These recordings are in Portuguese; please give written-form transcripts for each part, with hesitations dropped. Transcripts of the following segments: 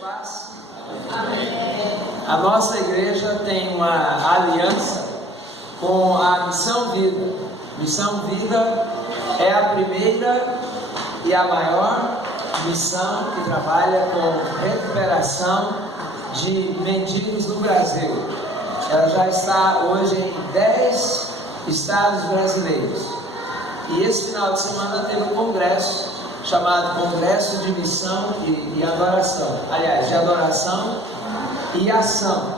Paz. A nossa igreja tem uma aliança com a Missão Vida. Missão Vida é a primeira e a maior missão que trabalha com recuperação de mendigos no Brasil. Ela já está hoje em 10 estados brasileiros. E esse final de semana teve um congresso chamado Congresso de Missão e Adoração. Aliás, de Adoração e Ação.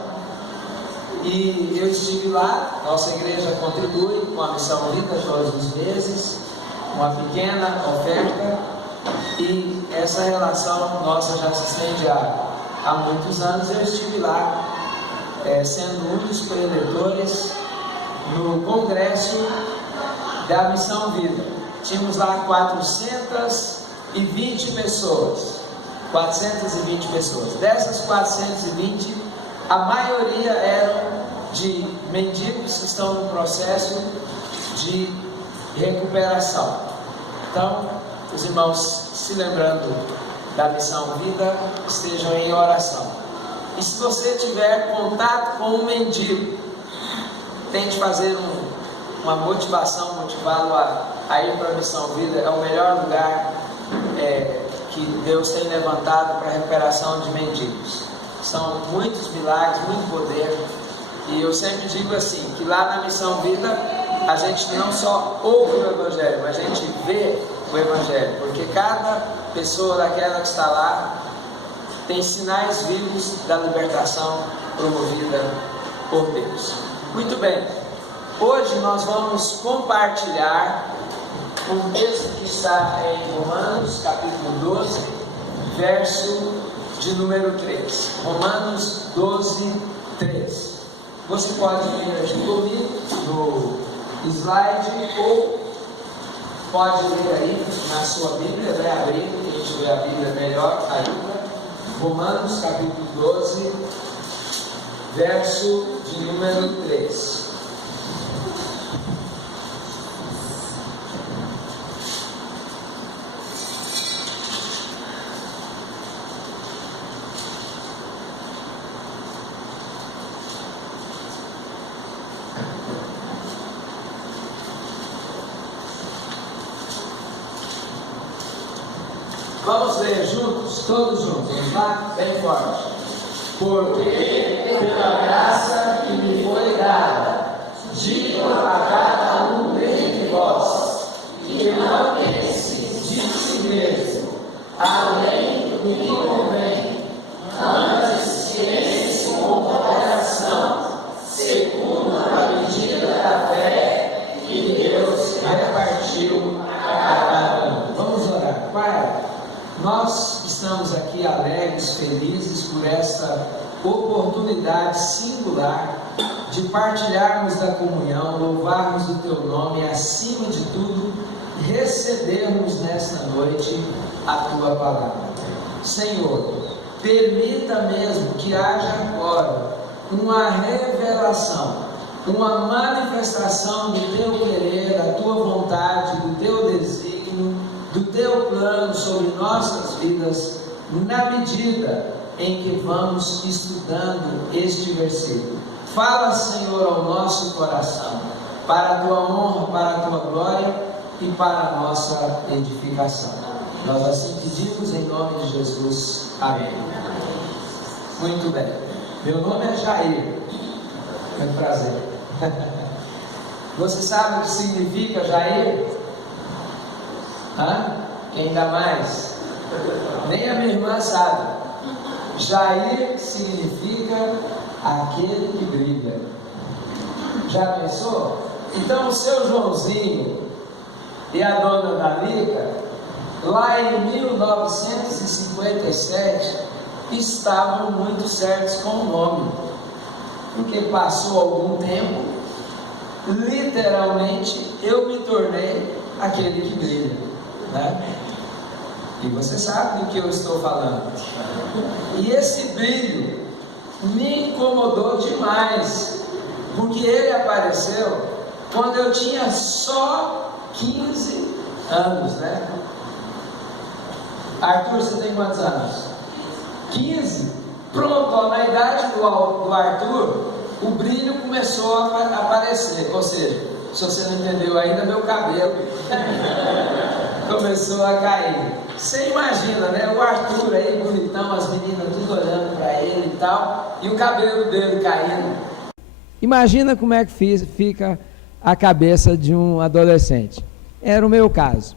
E eu estive lá, nossa igreja contribui com a Missão Vida todos os meses, uma pequena oferta, e essa relação nossa já se estende há muitos anos. Eu estive lá, sendo um dos preletores no Congresso da Missão Vida. Tínhamos lá 420 pessoas. 420 pessoas. Dessas 420, a maioria eram de mendigos que estão no processo de recuperação. Então, os irmãos, se lembrando da Missão Vida, estejam em oração. E se você tiver contato com um mendigo, tente fazer uma motivação, motivá-lo a ir para a Missão Vida. É o melhor lugar que Deus tem levantado para a recuperação de mendigos. São muitos milagres, muito poder. E eu sempre digo assim, que lá na Missão Vida a gente não só ouve o Evangelho, mas a gente vê o Evangelho, porque cada pessoa daquela que está lá tem sinais vivos da libertação promovida por Deus. Muito bem, hoje nós vamos compartilhar um texto que está em Romanos capítulo 12, verso de número 3. Romanos 12, 3. Você pode vir aqui comigo no slide ou pode ler aí na sua Bíblia, vai abrir, quem tiver a Bíblia melhor ainda. Romanos capítulo 12, verso de número 3. Vamos ler juntos, todos juntos, vamos lá? Bem forte. Porque pela graça que me foi dada, digo a cada um dentre vós, que não pense de si mesmo, além do que convém, antes que pense com moderação, segundo a medida da fé que Deus repartiu a cada um. Vamos orar. Pai, nós estamos aqui alegres, felizes por essa oportunidade singular de partilharmos da comunhão, louvarmos o Teu nome e, acima de tudo, recebermos nesta noite a Tua palavra. Senhor, permita mesmo que haja agora uma revelação, uma manifestação do Teu querer, da Tua vontade, do Teu desígnio, do Teu plano sobre nossas vidas, na medida em que vamos estudando este versículo. Fala, Senhor, ao nosso coração, para a Tua honra, para a Tua glória e para a nossa edificação. Nós assim pedimos em nome de Jesus. Amém. Muito bem. Meu nome é Jair. É um prazer. Você sabe o que significa Jair? Quem dá mais? Nem a minha irmã sabe. Jair significa aquele que brilha. Já pensou? Então o seu Joãozinho e a dona Dalica, lá em 1957, estavam muito certos com o nome, porque passou algum tempo, literalmente eu me tornei aquele que brilha, né? E você sabe do que eu estou falando. E esse brilho me incomodou demais, porque ele apareceu quando eu tinha só 15 anos, né? Arthur, você tem quantos anos? 15, pronto, ó, na idade do Arthur, o brilho começou a aparecer, ou seja, se você não entendeu ainda, meu cabelo começou a cair. Você imagina, né? O Arthur aí, bonitão, as meninas tudo olhando para ele e tal, e o cabelo dele caindo. Imagina como é que fica a cabeça de um adolescente. Era o meu caso.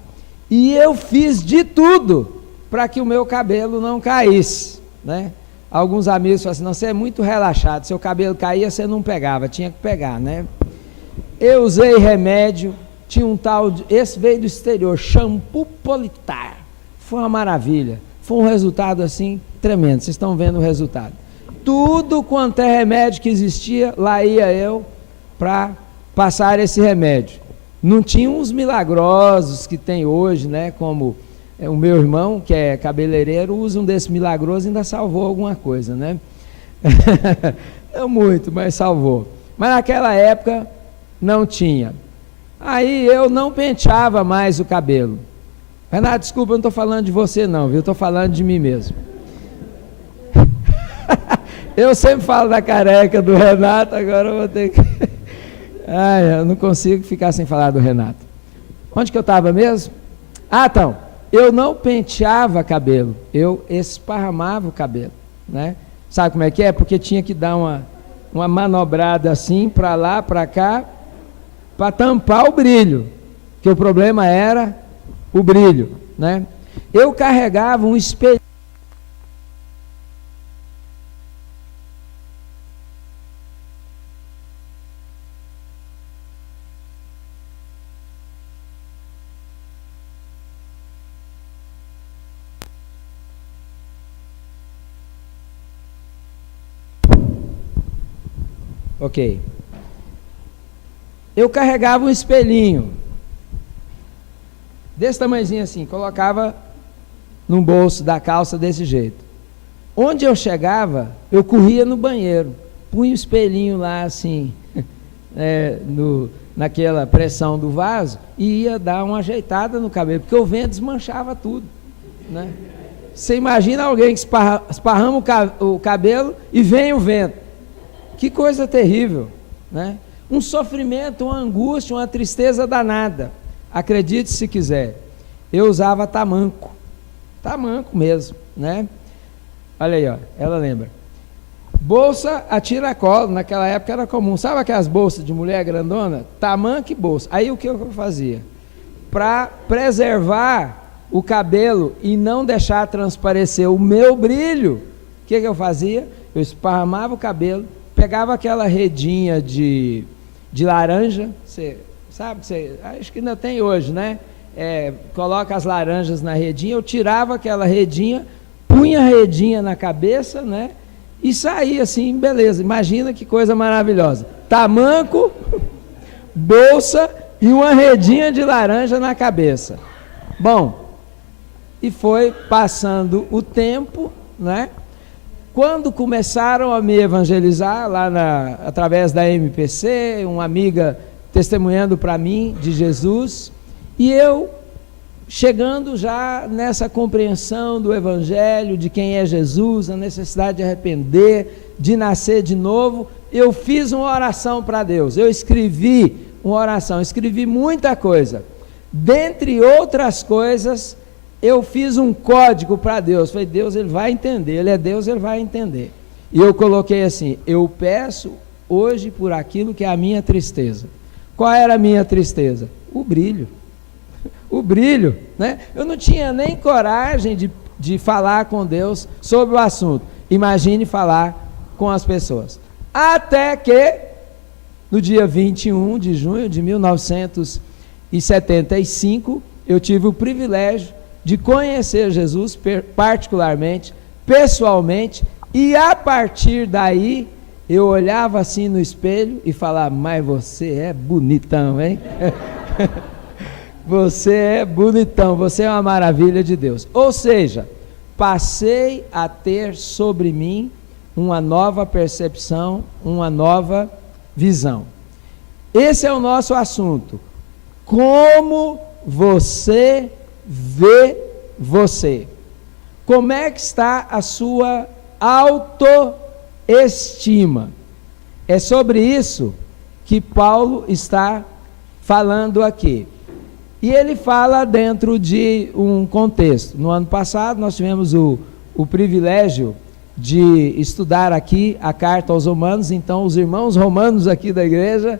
E eu fiz de tudo para que o meu cabelo não caísse, né? Alguns amigos falaram assim, não, você é muito relaxado, seu cabelo caía, você não pegava, tinha que pegar, né? Eu usei remédio, tinha um tal, esse veio do exterior, shampoo Politar, foi uma maravilha, foi um resultado assim, tremendo, vocês estão vendo o resultado. Tudo quanto é remédio que existia, lá ia eu para passar esse remédio. Não tinha uns milagrosos que tem hoje, né, como o meu irmão, que é cabeleireiro, usa um desses milagrosos e ainda salvou alguma coisa, né? Não muito, mas salvou. Mas naquela época não tinha. Aí eu não penteava mais o cabelo. Renato, desculpa, eu não estou falando de você não, viu? Eu estou falando de mim mesmo. Eu sempre falo da careca do Renato, agora eu vou ter que... Ai, eu não consigo ficar sem falar do Renato. Onde que eu estava mesmo? Ah, então, eu não penteava cabelo, eu esparramava o cabelo, né? Sabe como é que é? Porque tinha que dar uma manobrada assim, para lá, para cá, para tampar o brilho, que o problema era o brilho, né? Eu carregava um espelho. Ok. Eu carregava um espelhinho, desse tamanhozinho assim, colocava num bolso da calça desse jeito. Onde eu chegava, eu corria no banheiro, punha o espelhinho lá assim, naquela pressão do vaso, e ia dar uma ajeitada no cabelo, porque o vento desmanchava tudo, né? Você imagina alguém que esparrama o cabelo e vem o vento. Que coisa terrível, né? Um sofrimento, uma angústia, uma tristeza danada. Acredite se quiser. Eu usava tamanco mesmo, né? Olha aí, ó, ela lembra. Bolsa a tiracolo, naquela época era comum. Sabe aquelas bolsas de mulher grandona? Tamanco e bolsa. Aí o que eu fazia? Para preservar o cabelo e não deixar transparecer o meu brilho, o que eu fazia? Eu esparramava o cabelo, pegava aquela redinha de laranja, você sabe, acho que ainda tem hoje, né? Coloca as laranjas na redinha, eu tirava aquela redinha, punha a redinha na cabeça, né? E saía assim, beleza, imagina que coisa maravilhosa. Tamanco, bolsa e uma redinha de laranja na cabeça. Bom, e foi passando o tempo, né? Quando começaram a me evangelizar, através da MPC, uma amiga testemunhando para mim de Jesus, e eu chegando já nessa compreensão do Evangelho, de quem é Jesus, a necessidade de arrepender, de nascer de novo, eu fiz uma oração para Deus, eu escrevi uma oração, escrevi muita coisa, dentre outras coisas, eu fiz um código para Deus, falei, Deus, ele vai entender, ele é Deus, ele vai entender, e eu coloquei assim, eu peço hoje por aquilo que é a minha tristeza. Qual era a minha tristeza? O brilho, né? Eu não tinha nem coragem de falar com Deus sobre o assunto, imagine falar com as pessoas, até que no dia 21 de junho de 1975, eu tive o privilégio de conhecer Jesus particularmente, pessoalmente, e a partir daí, eu olhava assim no espelho e falava, mas você é bonitão, hein? Você é bonitão, você é uma maravilha de Deus. Ou seja, passei a ter sobre mim uma nova percepção, uma nova visão. Esse é o nosso assunto. Como você vê você? Como é que está a sua autoestima? É sobre isso que Paulo está falando aqui. E ele fala dentro de um contexto. No ano passado nós tivemos o privilégio de estudar aqui a carta aos Romanos, então os irmãos romanos aqui da igreja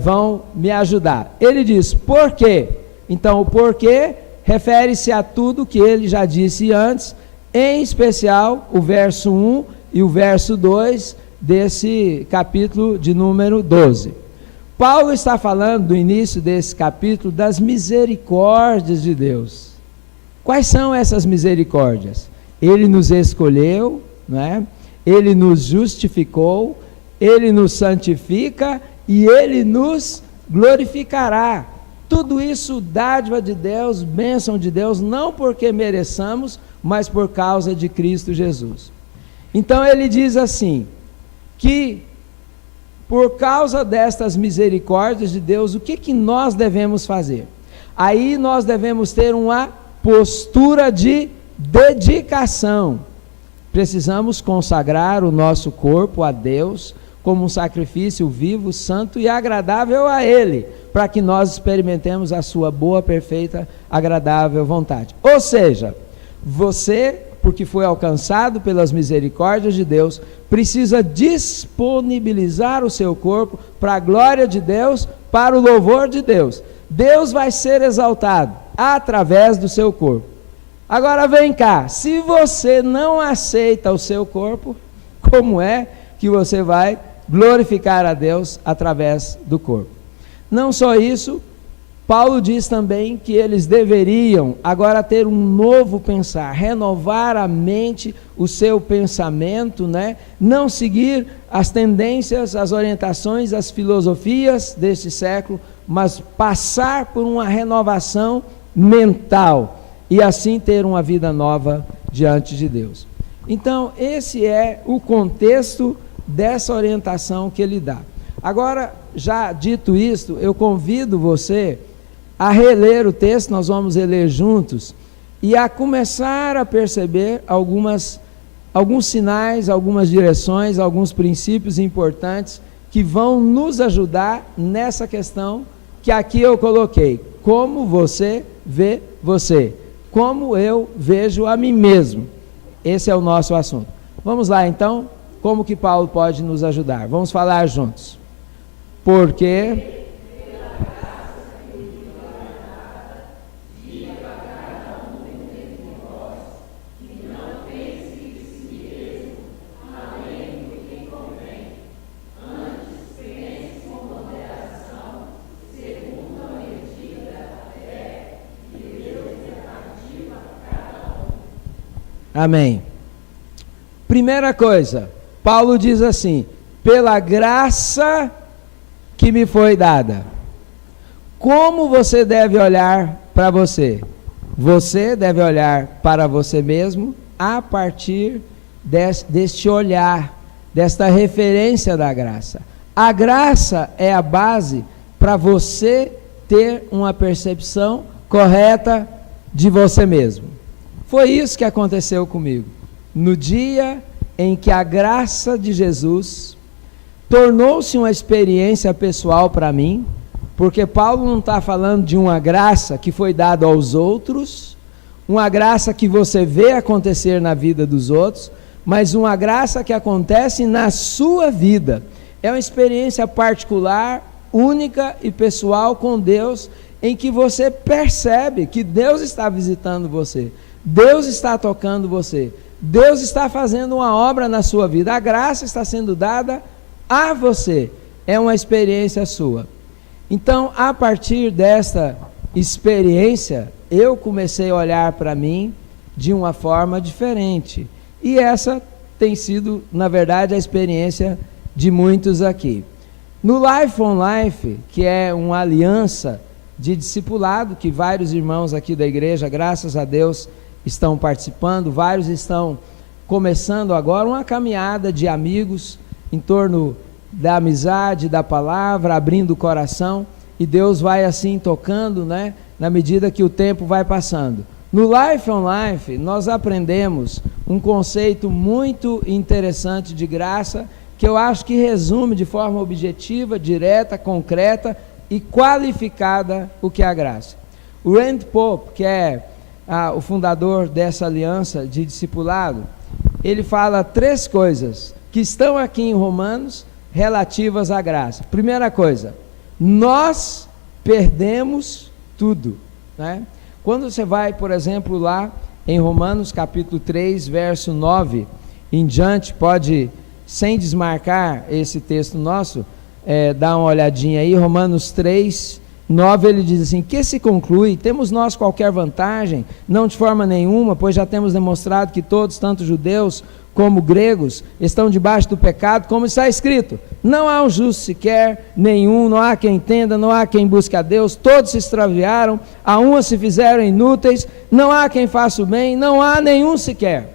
vão me ajudar. Ele diz, por quê? Então o porquê refere-se a tudo que ele já disse antes, em especial o verso 1 e o verso 2 desse capítulo de número 12. Paulo está falando do início desse capítulo das misericórdias de Deus. Quais são essas misericórdias? Ele nos escolheu, né? Ele nos justificou, Ele nos santifica e Ele nos glorificará. Tudo isso, dádiva de Deus, bênção de Deus, não porque mereçamos, mas por causa de Cristo Jesus. Então ele diz assim, que por causa destas misericórdias de Deus, o que nós devemos fazer? Aí nós devemos ter uma postura de dedicação. Precisamos consagrar o nosso corpo a Deus como um sacrifício vivo, santo e agradável a Ele, para que nós experimentemos a sua boa, perfeita, agradável vontade. Ou seja, você, porque foi alcançado pelas misericórdias de Deus, precisa disponibilizar o seu corpo para a glória de Deus, para o louvor de Deus. Deus vai ser exaltado através do seu corpo. Agora vem cá, se você não aceita o seu corpo, como é que você vai glorificar a Deus através do corpo? Não só isso, Paulo diz também que eles deveriam agora ter um novo pensar, renovar a mente, o seu pensamento, né? Não seguir as tendências, as orientações, as filosofias deste século, mas passar por uma renovação mental e assim ter uma vida nova diante de Deus. Então, esse é o contexto dessa orientação que ele dá. Agora, já dito isto, eu convido você a reler o texto, nós vamos reler juntos, e a começar a perceber alguns sinais, algumas direções, alguns princípios importantes que vão nos ajudar nessa questão que aqui eu coloquei. Como você vê você? Como eu vejo a mim mesmo? Esse é o nosso assunto. Vamos lá então, como que Paulo pode nos ajudar? Vamos falar juntos. Porque amém. Primeira coisa, Paulo diz assim, pela graça que me foi dada. Como você deve olhar para você? Você deve olhar para você mesmo a partir deste olhar, desta referência da graça. A graça é a base para você ter uma percepção correta de você mesmo. Foi isso que aconteceu comigo. No dia em que a graça de Jesus tornou-se uma experiência pessoal para mim, porque Paulo não está falando de uma graça que foi dada aos outros, uma graça que você vê acontecer na vida dos outros, mas uma graça que acontece na sua vida. É uma experiência particular, única e pessoal com Deus, em que você percebe que Deus está visitando você. Deus está tocando você, Deus está fazendo uma obra na sua vida, a graça está sendo dada a você, é uma experiência sua. Então, a partir desta experiência, eu comecei a olhar para mim de uma forma diferente, e essa tem sido, na verdade, a experiência de muitos aqui. No Life on Life, que é uma aliança de discipulado, que vários irmãos aqui da igreja, graças a Deus, estão participando, vários estão começando agora uma caminhada de amigos em torno da amizade, da palavra, abrindo o coração, e Deus vai assim tocando, né, na medida que o tempo vai passando. No Life on Life, nós aprendemos um conceito muito interessante de graça, que eu acho que resume de forma objetiva, direta, concreta e qualificada o que é a graça. O Rand Pope, que é o fundador dessa aliança de discipulado, ele fala 3 coisas que estão aqui em Romanos relativas à graça. Primeira coisa, nós perdemos tudo, né? Quando você vai, por exemplo, lá em Romanos capítulo 3, verso 9 em diante, pode, sem desmarcar esse texto nosso, dar uma olhadinha aí, Romanos 3, 9, ele diz assim: que se conclui, temos nós qualquer vantagem? Não de forma nenhuma, pois já temos demonstrado que todos, tanto judeus como gregos, estão debaixo do pecado, como está escrito: não há um justo sequer, nenhum, não há quem entenda, não há quem busque a Deus, todos se extraviaram, a uns se fizeram inúteis, não há quem faça o bem, não há nenhum sequer.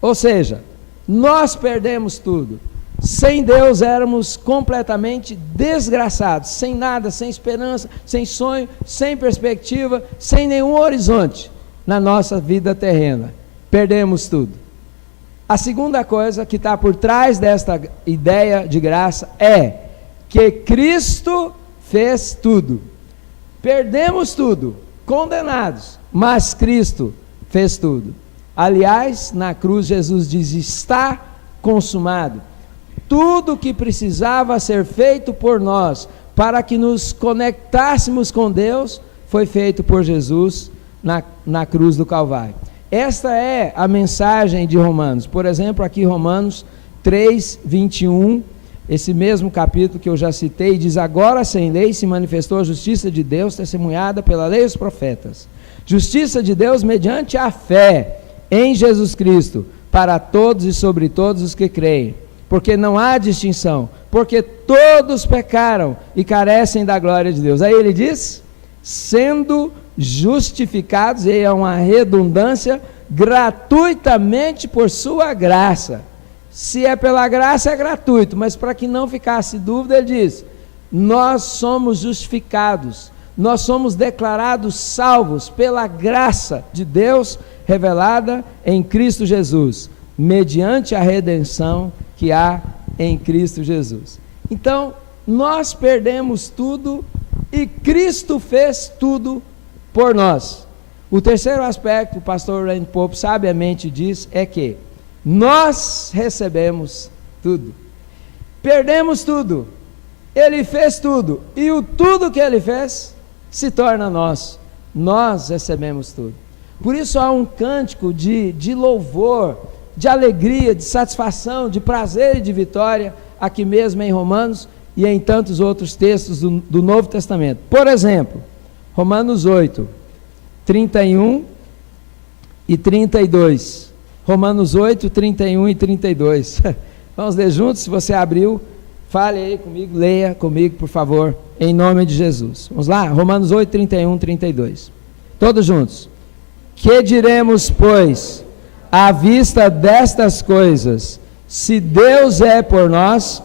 Ou seja, nós perdemos tudo. Sem Deus éramos completamente desgraçados, sem nada, sem esperança, sem sonho, sem perspectiva, sem nenhum horizonte na nossa vida terrena. Perdemos tudo. A segunda coisa que está por trás desta ideia de graça é que Cristo fez tudo. Perdemos tudo, condenados, mas Cristo fez tudo. Aliás, na cruz Jesus diz: está consumado. Tudo que precisava ser feito por nós para que nos conectássemos com Deus foi feito por Jesus na cruz do Calvário. Esta é a mensagem de Romanos. Por exemplo, aqui Romanos 3, 21, esse mesmo capítulo que eu já citei, diz: agora sem lei se manifestou a justiça de Deus, testemunhada pela lei e os profetas. Justiça de Deus mediante a fé em Jesus Cristo, para todos e sobre todos os que creem. Porque não há distinção, porque todos pecaram e carecem da glória de Deus. Aí ele diz: sendo justificados, e é uma redundância, gratuitamente por sua graça. Se é pela graça, é gratuito, mas para que não ficasse dúvida, ele diz: nós somos justificados, nós somos declarados salvos pela graça de Deus revelada em Cristo Jesus, mediante a redenção que há em Cristo Jesus. Então, nós perdemos tudo e Cristo fez tudo por nós. O terceiro aspecto que o pastor Rand Pope sabiamente diz é que nós recebemos tudo. Perdemos tudo, ele fez tudo, e o tudo que ele fez se torna nosso. Nós recebemos tudo. Por isso há um cântico de louvor, de alegria, de satisfação, de prazer e de vitória, aqui mesmo em Romanos e em tantos outros textos do Novo Testamento. Por exemplo, Romanos 8, 31 e 32. Romanos 8, 31 e 32. Vamos ler juntos? Se você abriu, fale aí comigo, leia comigo, por favor, em nome de Jesus. Vamos lá? Romanos 8, 31 e 32. Todos juntos. Que diremos, pois, à vista destas coisas? Se Deus é por nós,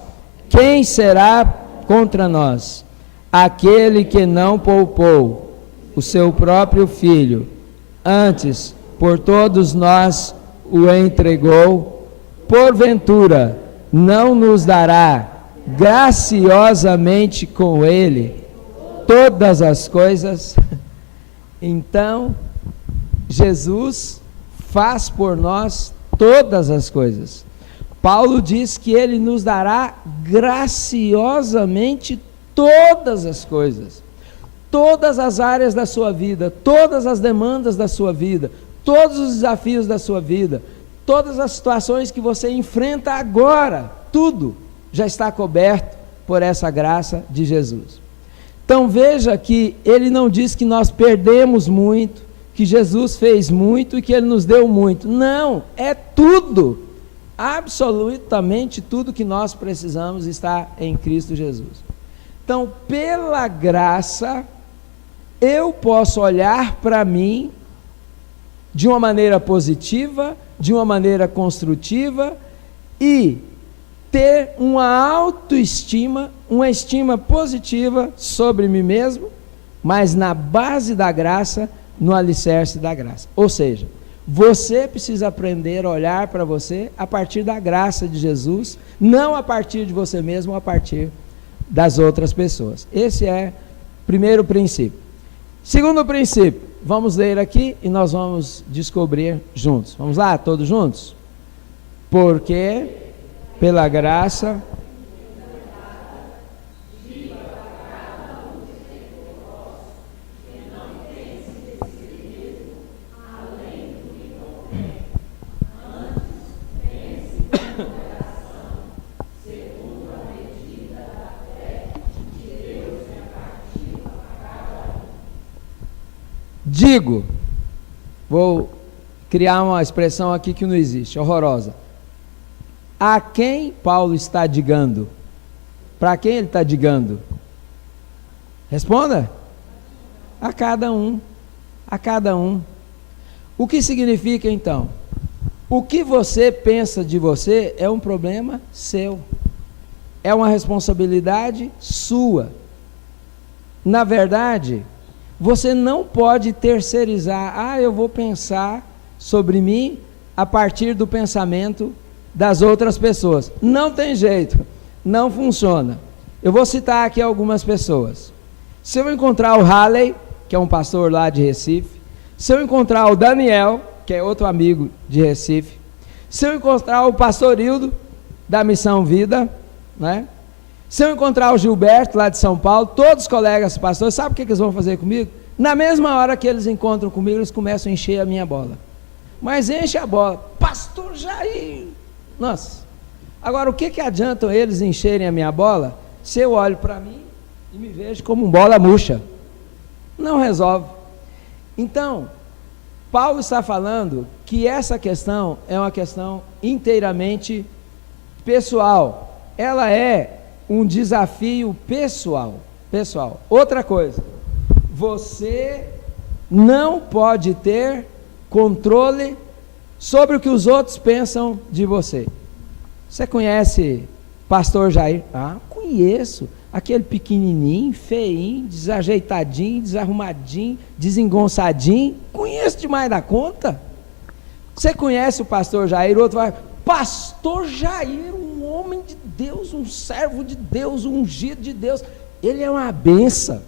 quem será contra nós? Aquele que não poupou o seu próprio filho, antes por todos nós o entregou, porventura não nos dará graciosamente com ele todas as coisas? Então, Jesus faz por nós todas as coisas. Paulo diz que ele nos dará graciosamente todas as coisas, todas as áreas da sua vida, todas as demandas da sua vida, todos os desafios da sua vida, todas as situações que você enfrenta agora, tudo já está coberto por essa graça de Jesus. Então veja que ele não diz que nós perdemos muito, que Jesus fez muito e que ele nos deu muito. Não, é tudo, absolutamente tudo que nós precisamos está em Cristo Jesus. Então, pela graça, eu posso olhar para mim de uma maneira positiva, de uma maneira construtiva e ter uma autoestima, uma estima positiva sobre mim mesmo, mas na base da graça, no alicerce da graça. Ou seja, você precisa aprender a olhar para você a partir da graça de Jesus, não a partir de você mesmo, a partir das outras pessoas. Esse é o primeiro princípio. Segundo princípio, vamos ler aqui e nós vamos descobrir juntos. Vamos lá, todos juntos? Porque pela graça digo, vou criar uma expressão aqui que não existe, horrorosa. A quem Paulo está digando? Para quem ele está digando? Responda. A cada um. A cada um. O que significa então? O que você pensa de você é um problema seu. É uma responsabilidade sua. Na verdade, você não pode terceirizar, eu vou pensar sobre mim a partir do pensamento das outras pessoas. Não tem jeito, não funciona. Eu vou citar aqui algumas pessoas. Se eu encontrar o Halley, que é um pastor lá de Recife, se eu encontrar o Daniel, que é outro amigo de Recife, se eu encontrar o pastor Hildo, da Missão Vida, né? Se eu encontrar o Gilberto, lá de São Paulo, todos os colegas pastores, sabe o que eles vão fazer comigo? Na mesma hora que eles encontram comigo, eles começam a encher a minha bola. Mas enche a bola. Pastor Jair! Nossa! Agora, o que adianta eles encherem a minha bola, se eu olho para mim e me vejo como um bola murcha? Não resolve. Então, Paulo está falando que essa questão é uma questão inteiramente pessoal. Ela é um desafio pessoal. Outra coisa, você não pode ter controle sobre o que os outros pensam de você. Você conhece pastor Jair? Conheço. Aquele pequenininho, feinho, desajeitadinho, desarrumadinho, desengonçadinho. Conheço demais da conta. Você conhece o pastor Jair? O outro vai, pastor Jair, um homem de Deus, um servo de Deus, um ungido de Deus. Ele é uma benção.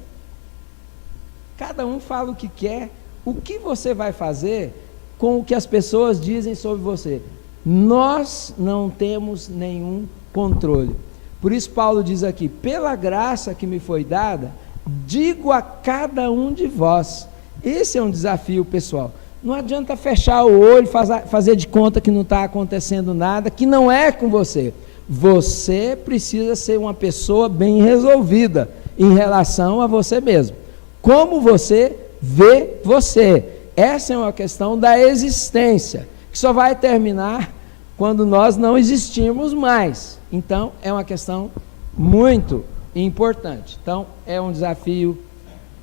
Cada um fala o que quer. O que você vai fazer com o que as pessoas dizem sobre você? Nós não temos nenhum controle. Por isso Paulo diz aqui, pela graça que me foi dada, digo a cada um de vós. Esse é um desafio pessoal. Não adianta fechar o olho, fazer de conta que não está acontecendo nada, que não é com você. Você precisa ser uma pessoa bem resolvida em relação a você mesmo. Como você vê você. Essa é uma questão da existência, que só vai terminar quando nós não existirmos mais. Então, é uma questão muito importante. Então, é um desafio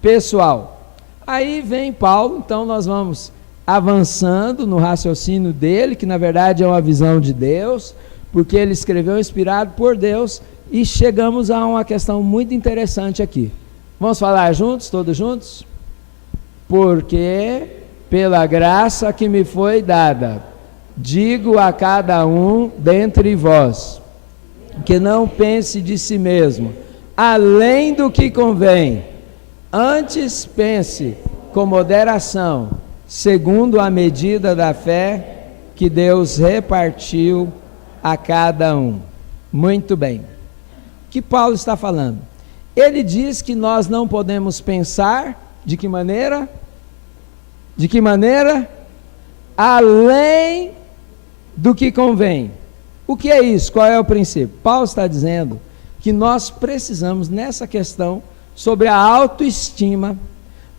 pessoal. Aí vem Paulo, então nós vamos avançando no raciocínio dele, que na verdade é uma visão de Deus, porque ele escreveu inspirado por Deus, e chegamos a uma questão muito interessante aqui. Vamos falar juntos, todos juntos? Porque pela graça que me foi dada, digo a cada um dentre vós, que não pense de si mesmo, além do que convém, antes pense com moderação, segundo a medida da fé que Deus repartiu a cada um. Muito bem. O que Paulo está falando? Ele diz que nós não podemos pensar, de que maneira? De que maneira? Além do que convém. O que é isso? Qual é o princípio? Paulo está dizendo que nós precisamos, nessa questão sobre a autoestima,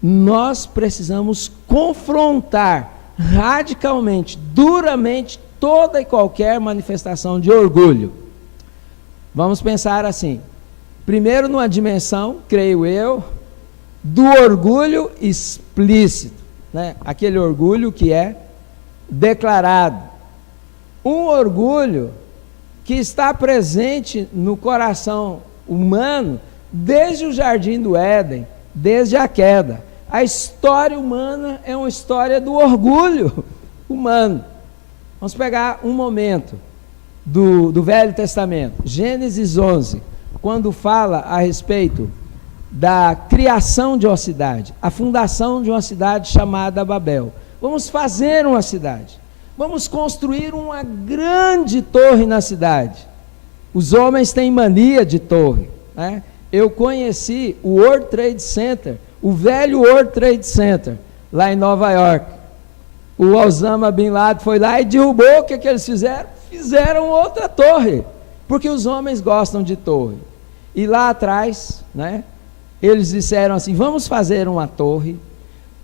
nós precisamos confrontar radicalmente, duramente, toda e qualquer manifestação de orgulho. Vamos pensar assim, primeiro numa dimensão, creio eu, do orgulho explícito, né? Aquele orgulho que é declarado, um orgulho que está presente no coração humano desde o jardim do Éden, desde a queda. A história humana é uma história do orgulho humano. Vamos pegar um momento do Velho Testamento, Gênesis 11, quando fala a respeito da criação de uma cidade, a fundação de uma cidade chamada Babel. Vamos fazer uma cidade, vamos construir uma grande torre na cidade. Os homens têm mania de torre, né? Eu conheci o World Trade Center, o velho World Trade Center, lá em Nova York. O Osama Bin Laden foi lá e derrubou. O que eles fizeram? Fizeram outra torre, porque os homens gostam de torre. E lá atrás, né, eles disseram assim: vamos fazer uma torre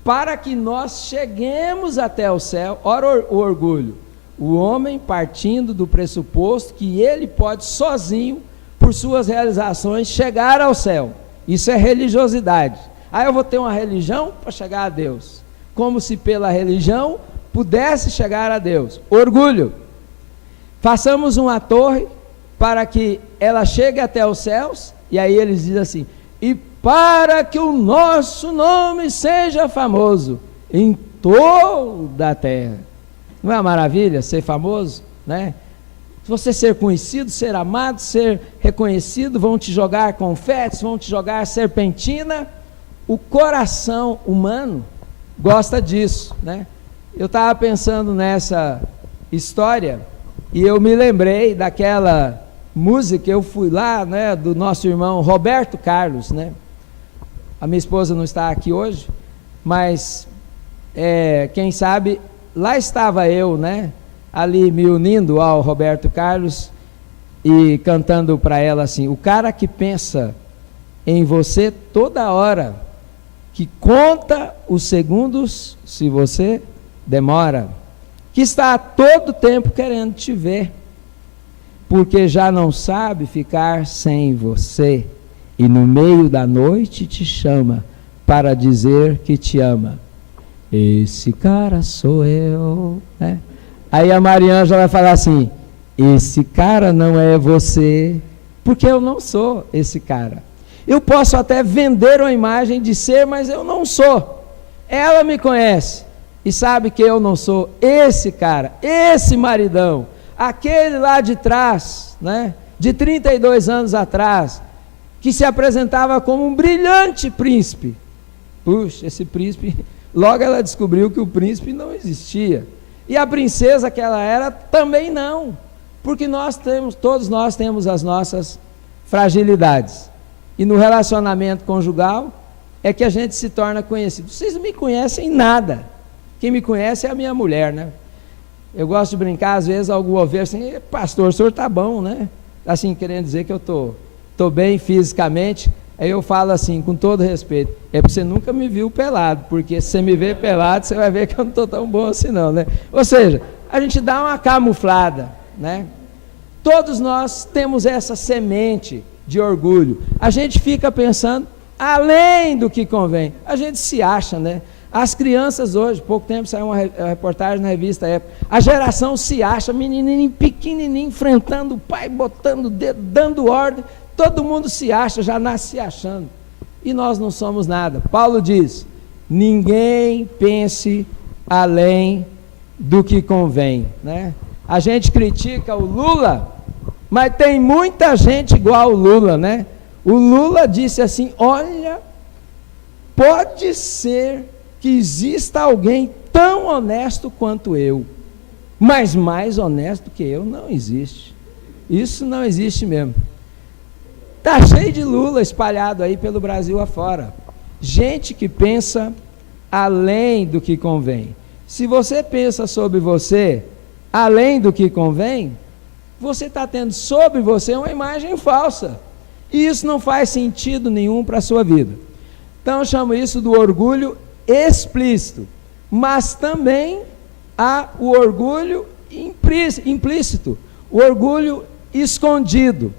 para que nós cheguemos até o céu. Ora o orgulho, o homem partindo do pressuposto que ele pode sozinho, por suas realizações, chegar ao céu. Isso é religiosidade. Eu vou ter uma religião para chegar a Deus, como se pela religião pudesse chegar a Deus. Orgulho. Façamos uma torre para que ela chegue até os céus, e aí eles dizem assim: e para que o nosso nome seja famoso em toda a terra. Não é uma maravilha ser famoso, né? Você ser conhecido, ser amado, ser reconhecido, vão te jogar confetes, vão te jogar serpentina. O coração humano gosta disso, né? Eu estava pensando nessa história e eu me lembrei daquela música. Eu fui lá, né, do nosso irmão Roberto Carlos, né? A minha esposa não está aqui hoje, mas quem sabe lá estava eu, né, ali me unindo ao Roberto Carlos e cantando para ela assim: o cara que pensa em você toda hora, que conta os segundos se você demora, que está a todo tempo querendo te ver, porque já não sabe ficar sem você, e no meio da noite te chama para dizer que te ama. Esse cara sou eu, né? Aí a Mariângela vai falar assim: esse cara não é você, porque eu não sou esse cara. Eu posso até vender uma imagem de ser, mas eu não sou. Ela me conhece e sabe que eu não sou esse cara, esse maridão, aquele lá de trás, né, de 32 anos atrás, que se apresentava como um brilhante príncipe. Puxa, esse príncipe, logo ela descobriu que o príncipe não existia. E a princesa que ela era também não, porque todos nós temos as nossas fragilidades. E no relacionamento conjugal é que a gente se torna conhecido. Vocês não me conhecem nada. Quem me conhece é a minha mulher, né? Eu gosto de brincar, às vezes, algum ouvir assim: pastor, o senhor está bom, né? Assim, querendo dizer que eu estou bem fisicamente. Aí eu falo assim, com todo respeito: é porque você nunca me viu pelado, porque se você me ver pelado, você vai ver que eu não estou tão bom assim não, né? Ou seja, a gente dá uma camuflada, né? Todos nós temos essa semente de orgulho. A gente fica pensando além do que convém. A gente se acha, né? As crianças hoje, pouco tempo saiu uma reportagem na revista Época, a geração se acha, menininho pequenininho, enfrentando o pai, botando o dedo, dando ordem, todo mundo se acha, já nasce se achando, e nós não somos nada. Paulo diz: ninguém pense além do que convém, né? A gente critica o Lula, mas tem muita gente igual ao Lula, né? O Lula disse assim: olha, pode ser que exista alguém tão honesto quanto eu, mas mais honesto que eu não existe. Isso não existe mesmo. Está cheio de Lula espalhado aí pelo Brasil afora. Gente que pensa além do que convém. Se você pensa sobre você além do que convém, você está tendo sobre você uma imagem falsa. E isso não faz sentido nenhum para a sua vida. Então eu chamo isso do orgulho explícito, mas também há o orgulho implícito, o orgulho escondido,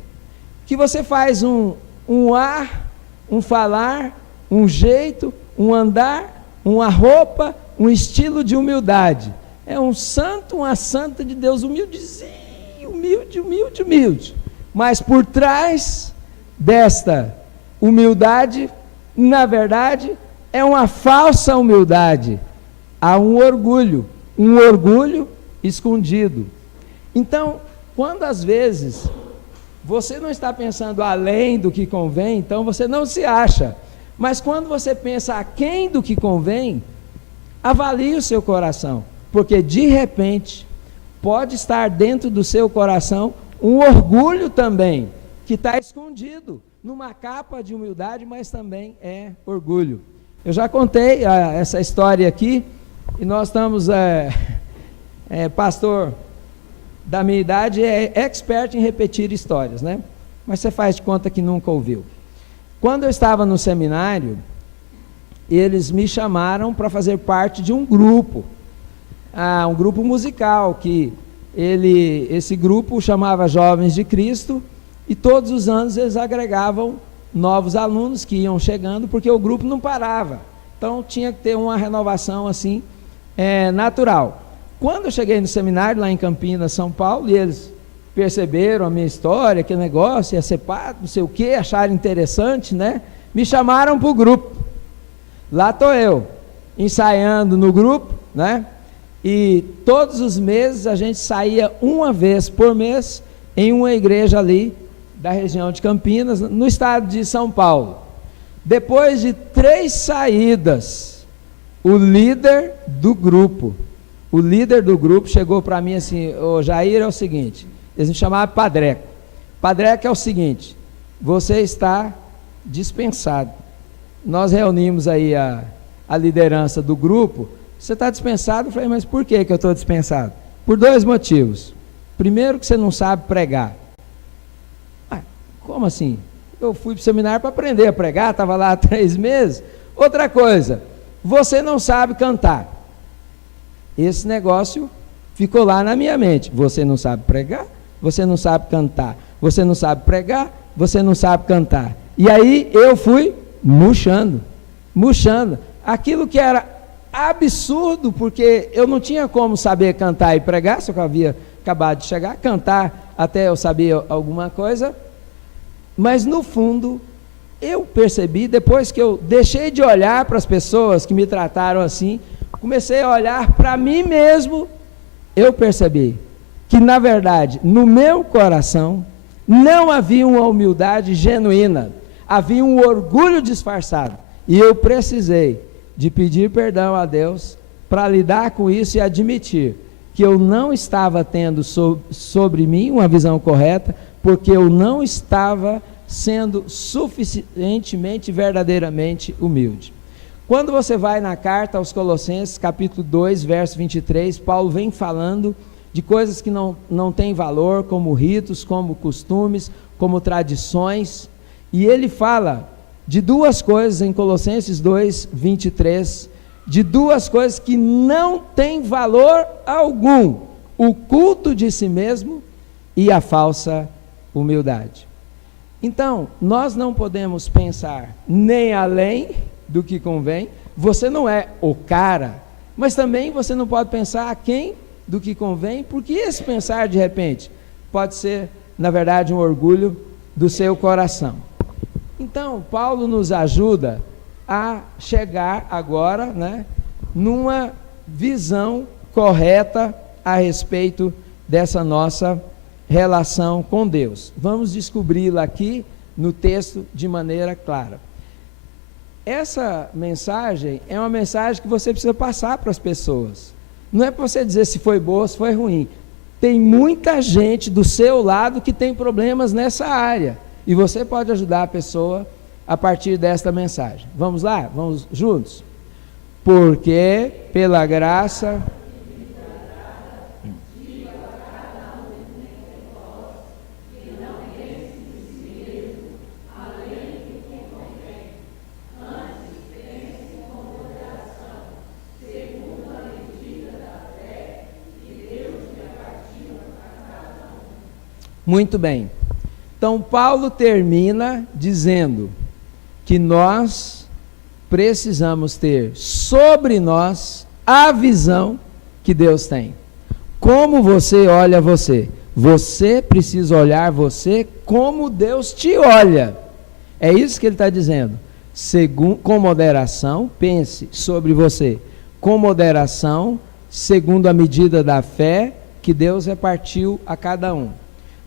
que você faz um ar, um falar, um jeito, um andar, uma roupa, um estilo de humildade. É um santo, uma santa de Deus, humildezinho, humilde. Mas por trás desta humildade, na verdade, é uma falsa humildade, há um orgulho escondido. Então, quando às vezes você não está pensando além do que convém, então você não se acha. Mas quando você pensa aquém do que convém, avalie o seu coração, porque de repente pode estar dentro do seu coração um orgulho também, que está escondido numa capa de humildade, mas também é orgulho. Eu já contei essa história aqui, e nós estamos, pastor da minha idade é expert em repetir histórias, né? Mas você faz de conta que nunca ouviu. Quando eu estava no seminário, eles me chamaram para fazer parte de um grupo musical, que esse grupo chamava Jovens de Cristo, e todos os anos eles agregavam novos alunos que iam chegando, porque o grupo não parava. Então tinha que ter uma renovação assim, natural. Quando eu cheguei no seminário lá em Campinas, São Paulo, e eles perceberam a minha história, aquele negócio, ia ser padre, não sei o que, acharam interessante, né? Me chamaram para o grupo. Lá estou eu, ensaiando no grupo, né? E todos os meses a gente saía uma vez por mês em uma igreja ali da região de Campinas, no estado de São Paulo. Depois de 3 saídas, o líder do grupo chegou para mim assim: ô Jair, é o seguinte, eles me chamavam Padreco. Padreco é o seguinte: você está dispensado. Nós reunimos aí a liderança do grupo. Você está dispensado? Eu falei: mas por que eu estou dispensado? Por 2 motivos. Primeiro, que você não sabe pregar. Como assim? Eu fui para o seminário para aprender a pregar, estava lá há 3 meses. Outra coisa, você não sabe cantar. Esse negócio ficou lá na minha mente. Você não sabe pregar, você não sabe cantar. Você não sabe pregar, você não sabe cantar. E aí eu fui murchando. Aquilo que era absurdo, porque eu não tinha como saber cantar e pregar, só que eu havia acabado de chegar. Cantar até eu sabia alguma coisa. Mas no fundo, eu percebi, depois que eu deixei de olhar para as pessoas que me trataram assim, comecei a olhar para mim mesmo, eu percebi que, na verdade, no meu coração, não havia uma humildade genuína, havia um orgulho disfarçado, e eu precisei de pedir perdão a Deus para lidar com isso e admitir que eu não estava tendo sobre mim uma visão correta, porque eu não estava sendo suficientemente, verdadeiramente humilde. Quando você vai na carta aos Colossenses, capítulo 2, verso 23, Paulo vem falando de coisas que não têm valor, como ritos, como costumes, como tradições, e ele fala de 2 coisas em Colossenses 2, 23, de 2 coisas que não têm valor algum: o culto de si mesmo e a falsa humildade. Então, nós não podemos pensar nem além do que convém. Você não é o cara, mas também você não pode pensar aquém do que convém, porque esse pensar de repente pode ser, na verdade, um orgulho do seu coração. Então, Paulo nos ajuda a chegar agora, né, numa visão correta a respeito dessa nossa relação com Deus. Vamos descobri-la aqui no texto de maneira clara. Essa mensagem é uma mensagem que você precisa passar para as pessoas. Não é para você dizer se foi boa ou se foi ruim. Tem muita gente do seu lado que tem problemas nessa área, e você pode ajudar a pessoa a partir desta mensagem. Vamos lá? Vamos juntos? Porque pela graça Muito bem. Então, Paulo termina dizendo que nós precisamos ter sobre nós a visão que Deus tem. Como você olha você? Você precisa olhar você como Deus te olha. É isso que ele está dizendo. com moderação, pense sobre você, com moderação, segundo a medida da fé que Deus repartiu a cada um.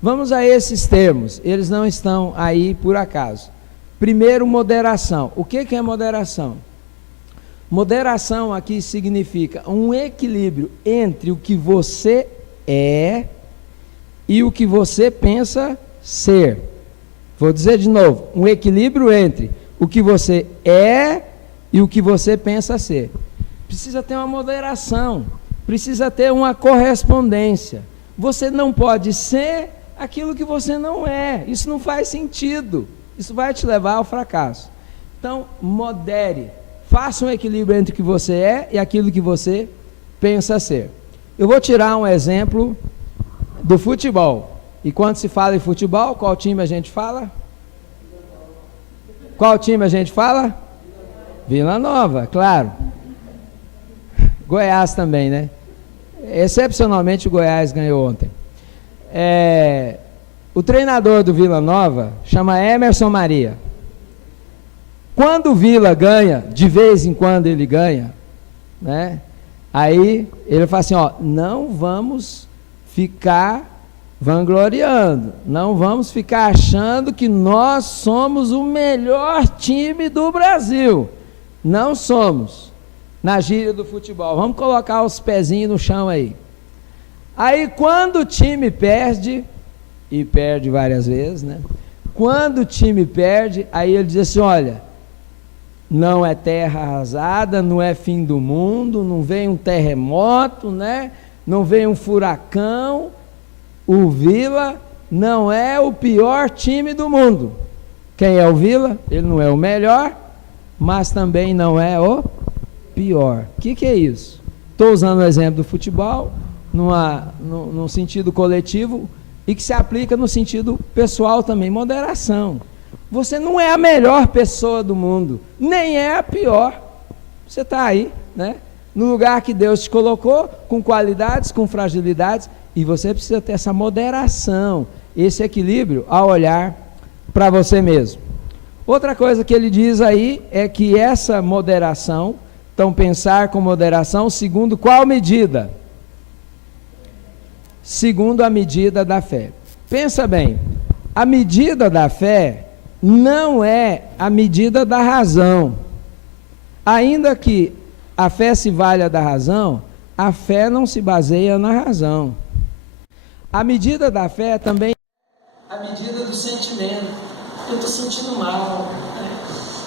Vamos a esses termos, eles não estão aí por acaso. Primeiro, moderação. O que é moderação? Moderação aqui significa um equilíbrio entre o que você é e o que você pensa ser. Vou dizer de novo, um equilíbrio entre o que você é e o que você pensa ser. Precisa ter uma moderação, precisa ter uma correspondência. Você não pode ser aquilo que você não é, isso não faz sentido, isso vai te levar ao fracasso. Então, modere, faça um equilíbrio entre o que você é e aquilo que você pensa ser. Eu vou tirar um exemplo do futebol. E quando se fala em futebol, qual time a gente fala? Qual time a gente fala? Vila Nova, claro. Goiás também, né? Excepcionalmente o Goiás ganhou ontem. O treinador do Vila Nova chama Emerson Maria. Quando o Vila ganha, de vez em quando ele ganha, né? Aí ele fala assim, ó, não vamos ficar vangloriando, não vamos ficar achando que nós somos o melhor time do Brasil. Não somos. Na gíria do futebol, vamos colocar os pezinhos no chão aí. Aí quando o time perde, e perde várias vezes, né? Quando o time perde, aí ele diz assim, olha, não é terra arrasada, não é fim do mundo, não vem um terremoto, né? Não vem um furacão, o Vila não é o pior time do mundo. Quem é o Vila? Ele não é o melhor, mas também não é o pior. O que é isso? Estou usando o exemplo do futebol, num sentido coletivo, e que se aplica no sentido pessoal também, moderação. Você não é a melhor pessoa do mundo, nem é a pior. Você está aí, né? No lugar que Deus te colocou, com qualidades, com fragilidades, e você precisa ter essa moderação, esse equilíbrio ao olhar para você mesmo. Outra coisa que ele diz aí é que essa moderação, então pensar com moderação, segundo qual medida? Segundo a medida da fé. Pensa bem, a medida da fé não é a medida da razão. Ainda que a fé se valha da razão, a fé não se baseia na razão. A medida da fé também é a medida do sentimento. Eu estou sentindo mal, né?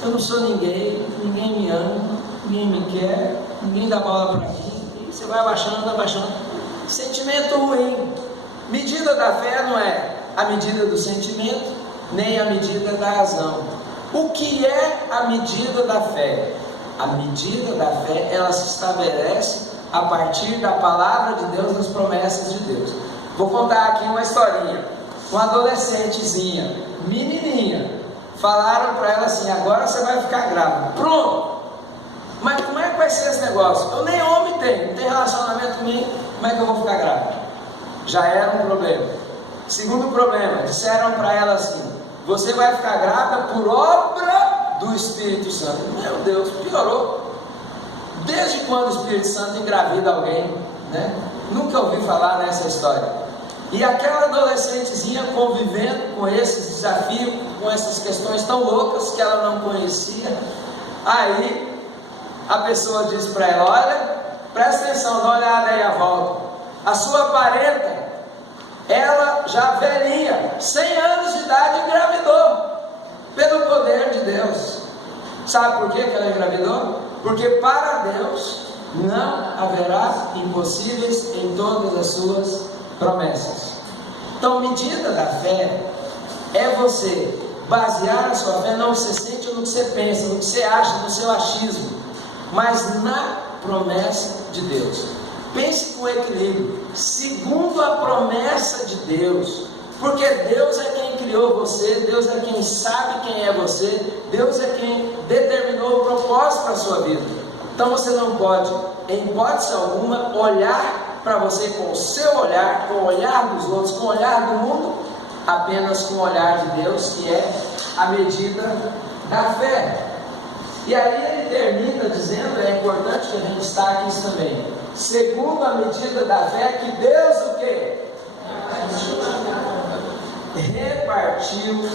Eu não sou ninguém me ama, ninguém me quer, ninguém dá bola para mim, e você vai abaixando. Sentimento ruim. Medida da fé não é a medida do sentimento, nem a medida da razão. O que é a medida da fé? A medida da fé, ela se estabelece a partir da palavra de Deus, das promessas de Deus. Vou contar aqui uma historinha. Uma adolescentezinha, menininha, falaram para ela assim, agora você vai ficar grávida. Pronto! Mas como é que vai ser esse negócio? Eu nem homem tenho, não tenho relacionamento comigo, como é que eu vou ficar grávida? Já era um problema. Segundo problema, disseram para ela assim, você vai ficar grávida por obra do Espírito Santo. Meu Deus, piorou. Desde quando o Espírito Santo engravida alguém, né? Nunca ouvi falar nessa história. E aquela adolescentezinha convivendo com esses desafios, com essas questões tão loucas que ela não conhecia, aí a pessoa diz para ela, olha, presta atenção, dá uma olhada aí à volta, a sua parenta, ela já velhinha, 100 anos de idade, engravidou, pelo poder de Deus. Sabe por que ela engravidou? Porque para Deus não haverá impossíveis em todas as suas promessas. Então, medida da fé é você basear a sua fé não no que você sente ou no que você pensa, no que você acha, no seu achismo, mas na promessa de Deus. Pense com equilíbrio, segundo a promessa de Deus, porque Deus é quem criou você, Deus é quem sabe quem é você, Deus é quem determinou o propósito para a sua vida. Então você não pode, em hipótese alguma, olhar para você com o seu olhar, com o olhar dos outros, com o olhar do mundo, apenas com o olhar de Deus, que é a medida da fé. E aí ele termina dizendo, é importante que a gente destaque isso também, segundo a medida da fé que Deus o quê? Repartiu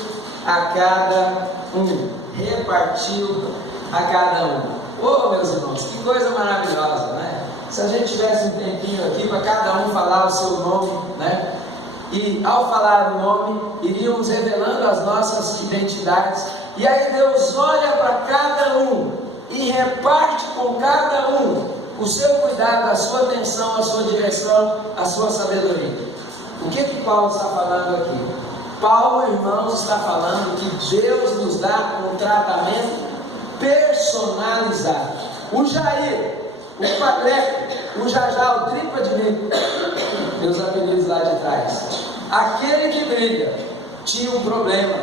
a cada um. Repartiu a cada um. Oh, meus irmãos, que coisa maravilhosa, né? Se a gente tivesse um tempinho aqui para cada um falar o seu nome, né? E ao falar o nome, iríamos revelando as nossas identidades. E aí Deus olha para cada um e reparte com cada um o seu cuidado, a sua atenção, a sua direção, a sua sabedoria. O que Paulo está falando aqui? Paulo, irmãos, está falando que Deus nos dá um tratamento personalizado. O Jair, o Quadreco, o Jajá, o Tripa de mim, meus apelidos lá de trás, aquele que brilha, tinha um problema,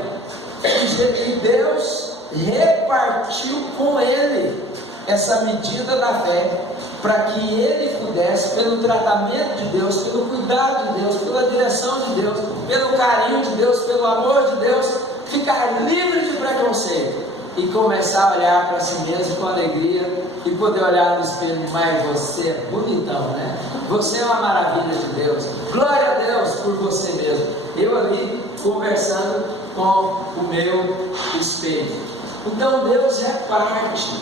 e Deus repartiu com ele essa medida da fé, para que ele pudesse, pelo tratamento de Deus, pelo cuidado de Deus, pela direção de Deus, pelo carinho de Deus, pelo amor de Deus, ficar livre de preconceito e começar a olhar para si mesmo com alegria e poder olhar no espelho, mas você é bonitão, né? Você é uma maravilha de Deus, glória a Deus por você mesmo. Eu ali conversando com o meu espelho. Então Deus reparte,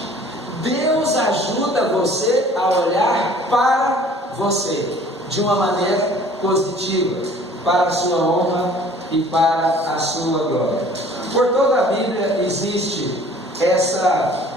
Deus ajuda você a olhar para você de uma maneira positiva, para a sua honra e para a sua glória. Por toda a Bíblia existe essa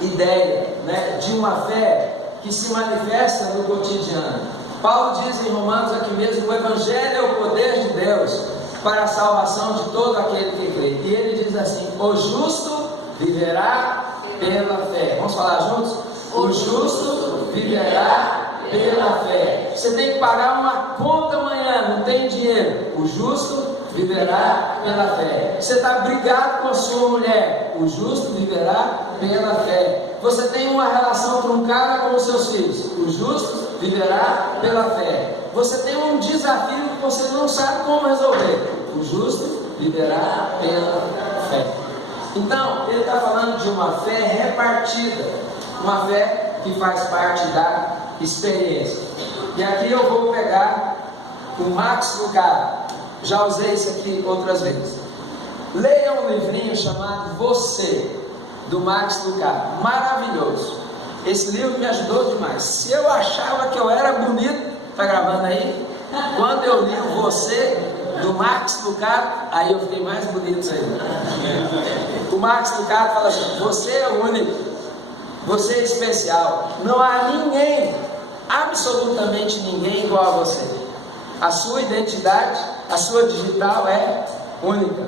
ideia, né, de uma fé que se manifesta no cotidiano. Paulo diz em Romanos aqui mesmo: o Evangelho é o poder de Deus para a salvação de todo aquele que crê. E ele diz assim: o justo viverá pela fé. Vamos falar juntos? O justo viverá pela fé. Você tem que pagar uma conta amanhã, não tem dinheiro. O justo viverá pela fé. Você está brigado com a sua mulher. O justo viverá pela fé. Você tem uma relação truncada com os seus filhos. O justo viverá pela fé. Você tem um desafio que você não sabe como resolver. O justo viverá pela fé. Então, ele está falando de uma fé repartida, uma fé que faz parte da experiência. E aqui eu vou pegar o Max Lucado. Já usei isso aqui outras vezes. Leia um livrinho chamado Você, do Max Lucado. Maravilhoso. Esse livro me ajudou demais. Se eu achava que eu era bonito, tá gravando aí? Quando eu li o Você, do Max Lucado, aí eu fiquei mais bonito ainda. O Max Lucado fala assim: você é único, você é especial, não há ninguém, absolutamente ninguém igual a você. A sua identidade, a sua digital é única.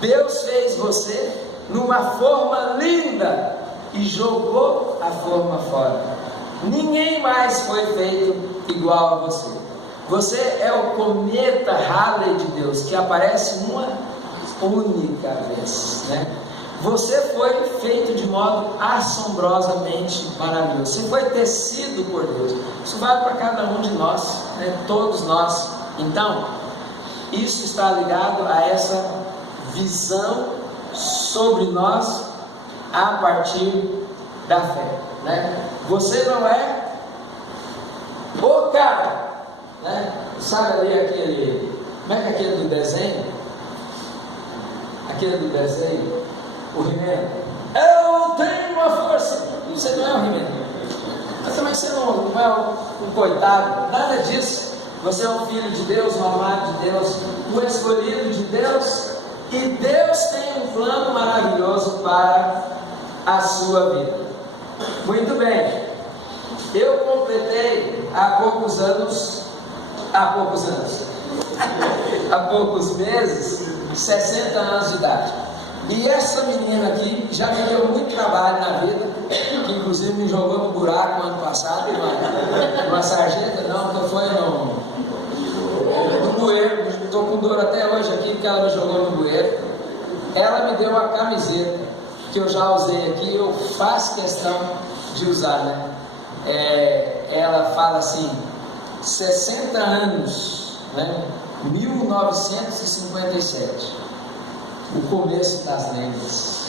Deus fez você numa forma linda e jogou a forma fora. Ninguém mais foi feito igual a você. Você é o cometa Halley de Deus, que aparece uma única vez, né? Você foi feito de modo assombrosamente maravilhoso. Você foi tecido por Deus. Isso vale para cada um de nós, né? Todos nós. Então, isso está ligado a essa visão sobre nós a partir da fé, né? Você não é o cara, né? Sabe ali aquele, como é que é aquele do desenho? Aquele do desenho, o He-Man. Eu tenho uma força. Você não é o He-Man, mas também você não é um coitado, nada disso. Você é um filho de Deus, um amado de Deus, um escolhido de Deus, e Deus tem um plano maravilhoso para a sua vida. Muito bem, eu completei há poucos meses, 60 anos de idade. E essa menina aqui já me deu muito trabalho na vida, que inclusive me jogou no buraco no ano passado, uma sarjeta, não, que foi no bueiro. Estou com dor até hoje aqui, porque ela me jogou no bueiro. Ela me deu uma camiseta, que eu já usei aqui, eu faço questão de usar, né? Ela fala assim, 60 anos, né? 1957, o começo das lendas.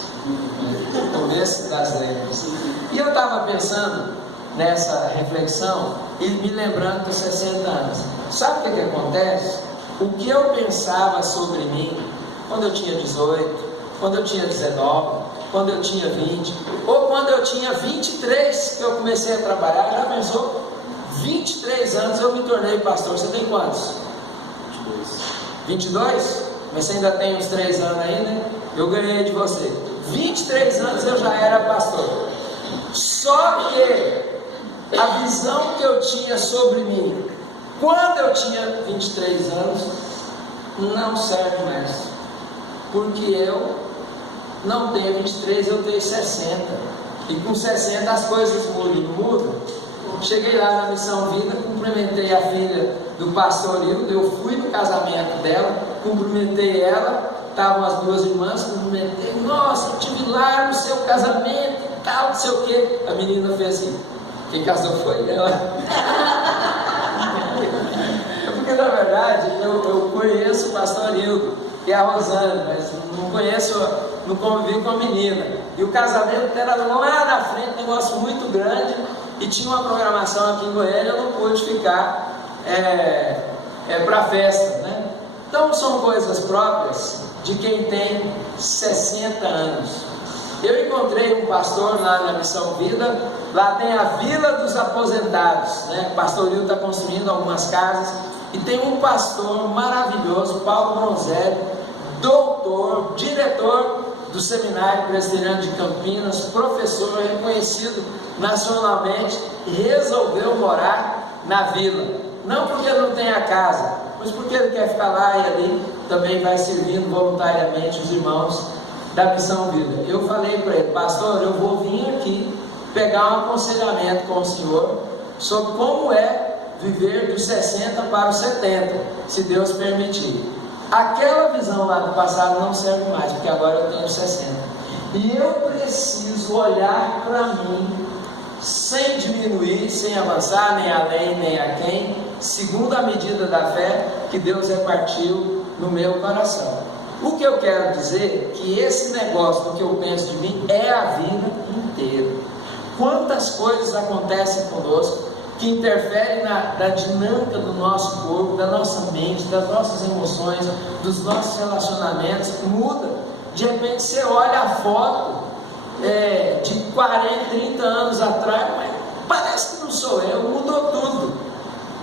Começo das letras. E eu estava pensando nessa reflexão e me lembrando dos 60 anos. Sabe o que acontece? O que eu pensava sobre mim quando eu tinha 18, quando eu tinha 19, quando eu tinha 20, ou quando eu tinha 23, que eu comecei a trabalhar, já pensou? 23 anos eu me tornei pastor. Você tem quantos? 22? Mas você ainda tem uns 3 anos aí, né? Eu ganhei de você. 23 anos eu já era pastor. Só que a visão que eu tinha sobre mim quando eu tinha 23 anos não serve mais, porque eu não tenho 23, eu tenho 60, e com 60 as coisas mudam. Cheguei lá na Missão Vida, cumprimentei a filha do pastor Hildo, eu fui no casamento dela, cumprimentei ela, estavam as duas irmãs, cumprimentei, nossa, eu estive lá no seu casamento, tal, não sei o que. A menina fez assim, quem casou foi ela. É porque na verdade eu conheço o pastor Hildo e a Rosane, mas não conheço, não convivi com a menina. E o casamento era lá na frente, um negócio muito grande, e tinha uma programação aqui em Goiânia, eu não pude ficar para a festa, né? Então são coisas próprias de quem tem 60 anos. Eu encontrei um pastor lá na Missão Vida, lá tem a Vila dos Aposentados, né? O pastor Hildo está construindo algumas casas, e tem um pastor maravilhoso, Paulo Bronzelli, doutor, diretor do Seminário Presbiteriano de Campinas, professor reconhecido nacionalmente, e resolveu morar na vila, não porque não tem a casa, mas porque ele quer ficar lá, e ali também vai servindo voluntariamente os irmãos da Missão Vida. Eu falei para ele, pastor, eu vou vir aqui pegar um aconselhamento com o senhor sobre como é viver dos 60 para os 70, se Deus permitir. Aquela visão lá do passado não serve mais, porque agora eu tenho 60, e eu preciso olhar para mim sem diminuir, sem avançar, nem além, nem a quem, segundo a medida da fé que Deus repartiu no meu coração. O que eu quero dizer é que esse negócio do que eu penso de mim é a vida inteira. Quantas coisas acontecem conosco que interferem na dinâmica do nosso corpo, da nossa mente, das nossas emoções, dos nossos relacionamentos, muda. De repente você olha a foto de 40, 30 anos atrás, mas parece que não sou eu, mudou tudo.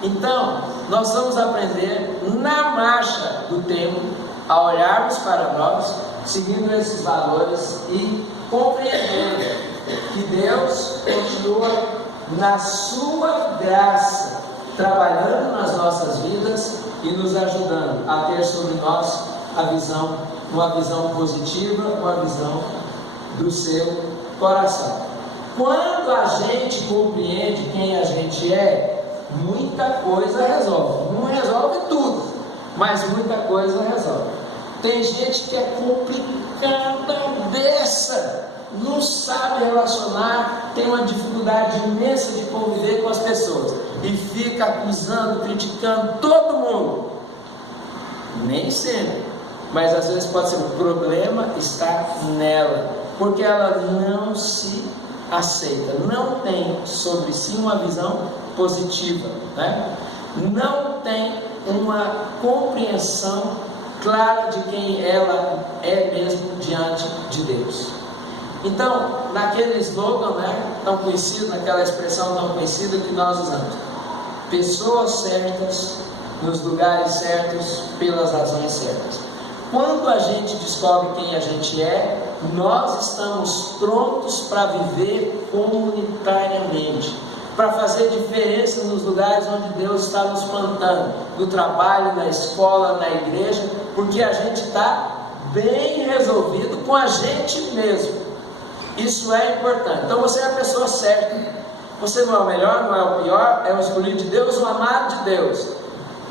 Então, nós vamos aprender na marcha do tempo a olharmos para nós, seguindo esses valores e compreendendo que Deus continua na sua graça, trabalhando nas nossas vidas e nos ajudando a ter sobre nós uma visão positiva, uma visão do seu coração. Quando a gente compreende quem a gente é, muita coisa resolve. Não resolve tudo, mas muita coisa resolve. Tem gente que é complicada dessa, não sabe relacionar, tem uma dificuldade imensa de conviver com as pessoas e fica acusando, criticando todo mundo. Nem sempre, mas às vezes pode ser o problema está nela, porque ela não se aceita, não tem sobre si uma visão positiva, né? Não tem uma compreensão clara de quem ela é mesmo diante de Deus. Então, naquele slogan, né, tão conhecido, naquela expressão tão conhecida que nós usamos, pessoas certas, nos lugares certos, pelas razões certas. Quando a gente descobre quem a gente é, nós estamos prontos para viver comunitariamente, para fazer diferença nos lugares onde Deus está nos plantando, no trabalho, na escola, na igreja, porque a gente está bem resolvido com a gente mesmo. Isso é importante. Então você é a pessoa certa. Você não é o melhor, não é o pior, é o escolhido de Deus, o amado de Deus.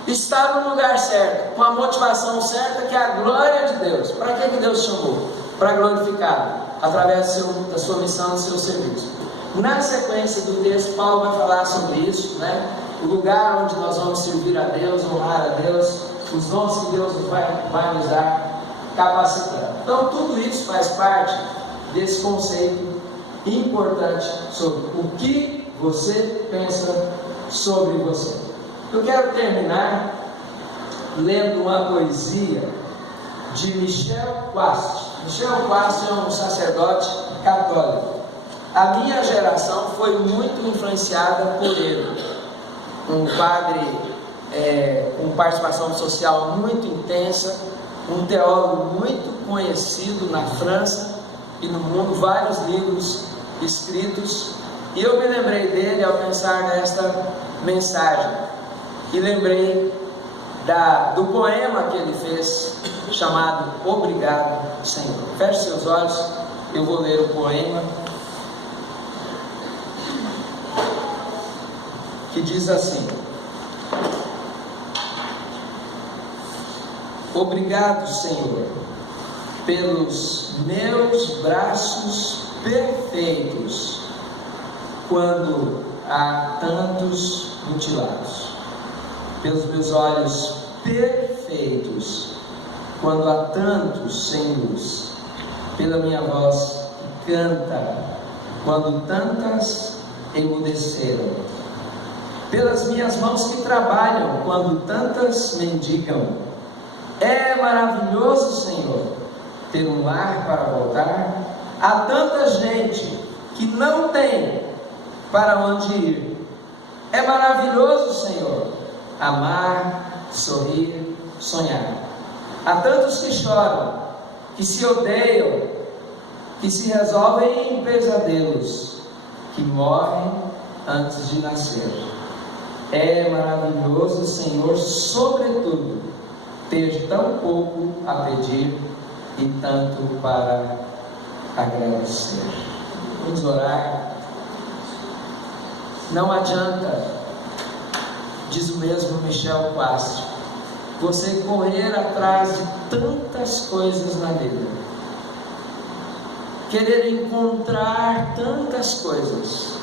Está no lugar certo, com a motivação certa, que é a glória de Deus. Para que Deus chamou? Para glorificar, através da sua missão, do seu serviço. Na sequência do texto, Paulo vai falar sobre isso, né? O lugar onde nós vamos servir a Deus, honrar a Deus, os dons que Deus vai nos dar, capacitando. Então tudo isso faz parte desse conceito importante sobre o que você pensa sobre você. Eu quero terminar lendo uma poesia de Michel Quast. Michel Quast é um sacerdote católico. A minha geração foi muito influenciada por ele, um padre com participação social muito intensa, um teólogo muito conhecido na França e no mundo, vários livros escritos. E eu me lembrei dele ao pensar nesta mensagem, e lembrei do poema que ele fez, chamado Obrigado, Senhor. Feche seus olhos, eu vou ler o poema, que diz assim: Obrigado, Senhor, pelos meus braços perfeitos, quando há tantos mutilados, pelos meus olhos perfeitos, quando há tantos sem luz, pela minha voz que canta, quando tantas emudeceram, pelas minhas mãos que trabalham, quando tantas mendigam. É maravilhoso, Senhor, ter um lar para voltar. Há tanta gente que não tem para onde ir. É maravilhoso, Senhor, amar, sorrir, sonhar. Há tantos que choram, que se odeiam, que se resolvem em pesadelos, que morrem antes de nascer. É maravilhoso, Senhor, sobretudo, ter tão pouco a pedir e tanto para agradecer. Vamos orar. Não adianta, diz o mesmo Michel Quast, você correr atrás de tantas coisas na vida, querer encontrar tantas coisas,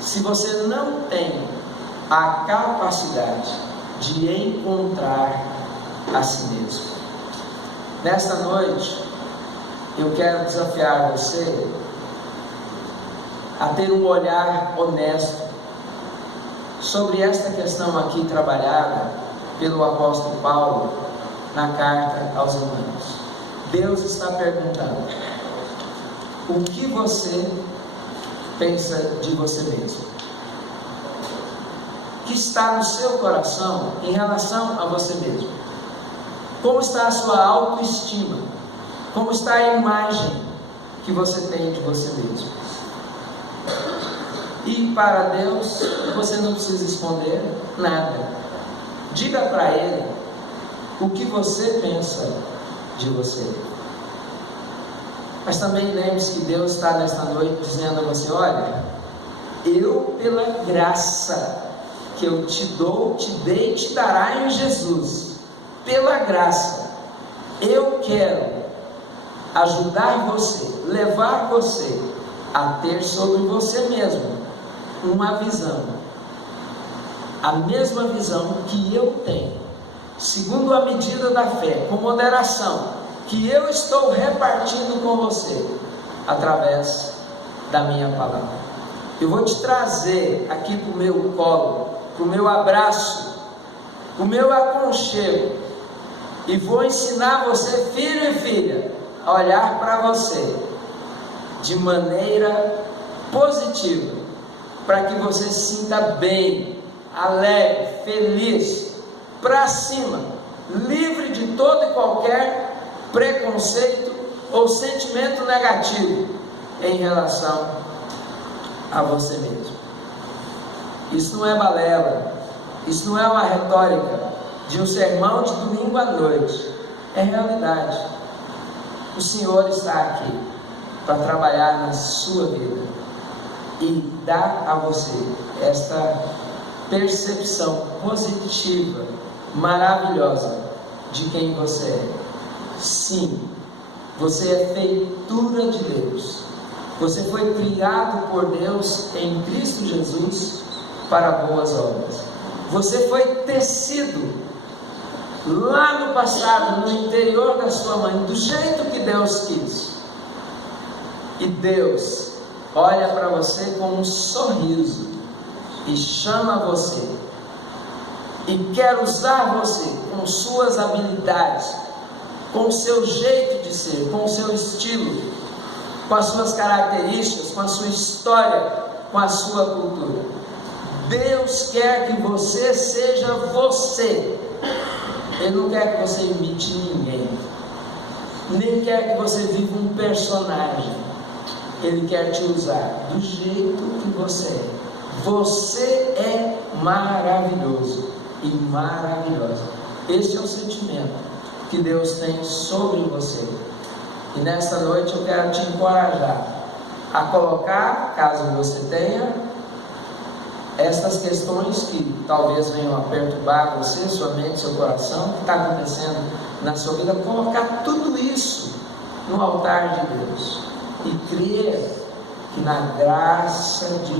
se você não tem a capacidade de encontrar a si mesmo. Nesta noite, eu quero desafiar você a ter um olhar honesto sobre esta questão aqui trabalhada pelo apóstolo Paulo na carta aos Romanos. Deus está perguntando: o que você pensa de você mesmo? O que está no seu coração em relação a você mesmo? Como está a sua autoestima? Como está a imagem que você tem de você mesmo? E para Deus, você não precisa esconder nada. Diga para Ele o que você pensa de você. Mas também lembre-se que Deus está nesta noite dizendo a você: olha, eu, pela graça que eu te dou, te dei e te dará em Jesus, pela graça, eu quero ajudar você, levar você a ter sobre você mesmo uma visão, a mesma visão que eu tenho, segundo a medida da fé, com moderação, que eu estou repartindo com você, através da minha palavra. Eu vou te trazer aqui para o meu colo, para o meu abraço, para o meu aconchego, e vou ensinar você, filho e filha, a olhar para você de maneira positiva, para que você se sinta bem, alegre, feliz, para cima, livre de todo e qualquer preconceito ou sentimento negativo em relação a você mesmo. Isso não é balela, isso não é uma retórica de um sermão de domingo à noite, é realidade. O Senhor está aqui para trabalhar na sua vida e dar a você esta percepção positiva, maravilhosa de quem você é. Sim, você é feitura de Deus. Você foi criado por Deus em Cristo Jesus para boas obras. Você foi tecido lá no passado, no interior da sua mãe, do jeito que Deus quis. E Deus olha para você com um sorriso e chama você e quer usar você com suas habilidades, com o seu jeito de ser, com o seu estilo, com as suas características, com a sua história, com a sua cultura. Deus quer que você seja você. Ele não quer que você imite ninguém, nem quer que você viva um personagem. Ele quer te usar do jeito que você é. Você é maravilhoso e maravilhosa. Esse é o sentimento que Deus tem sobre você. E nesta noite eu quero te encorajar a colocar, caso você tenha, estas questões que talvez venham a perturbar você, sua mente, seu coração, o que está acontecendo na sua vida, colocar tudo isso no altar de Deus e crer que na graça de